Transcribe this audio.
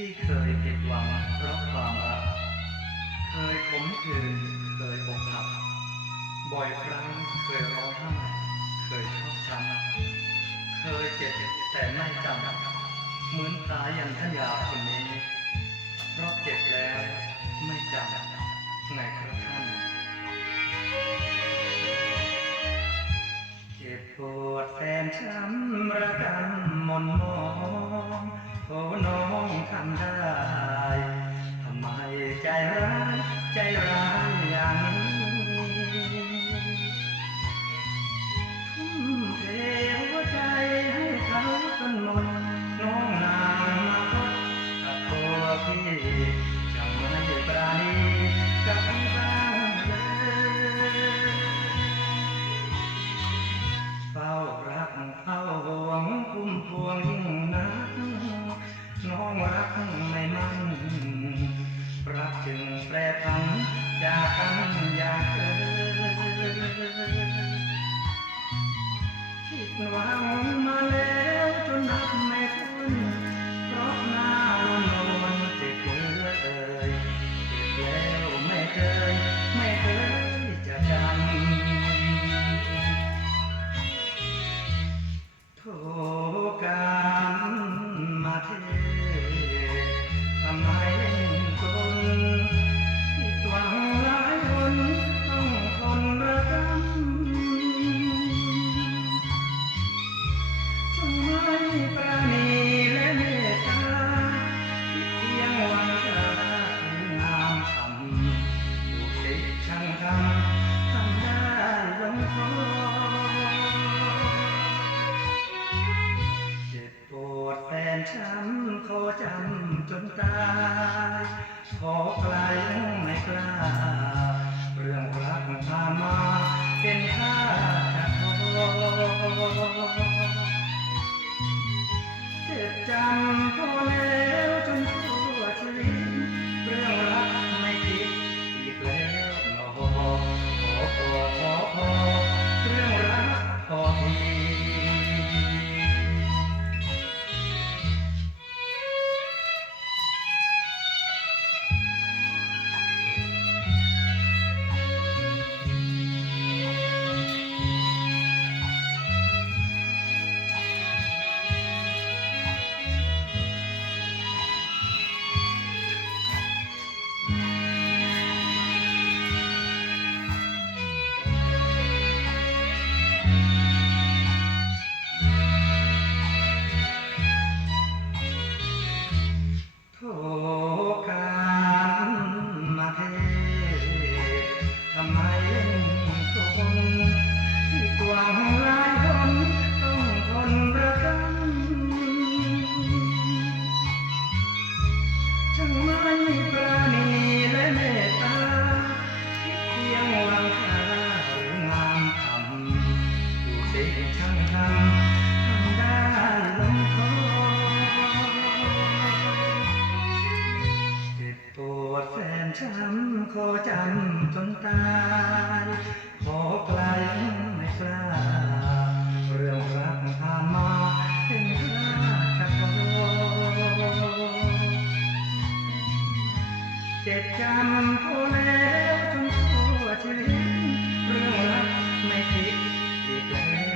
ที่เคยผิดหวังเพราะความรัก เคยขมขื่นเคยอกหัก บ่อยครั้งเคยร้องไห้เคยชอกช้ำเคยเจ็บแต่ไม่จำเหมือนสายันทยาคนนี้ เพราะเจ็บแล้วไม่จำไงครับท่านเจ็บปวดแสนช้ำระกำมนมอง โอ้น้องคัน แปรพันจากกันอยากเคยคิดหวังมาแล้ว ช้ำขอจำจนตายขอไกล ช้ำขอจำจนตายขอไกลไม่กล้าเรื่องรักผ่านมาเป็นราชกรเจ็ดจำเขาแล้วจนทั่วชีวิตเรื่องรักไม่คิดอีกแล้ว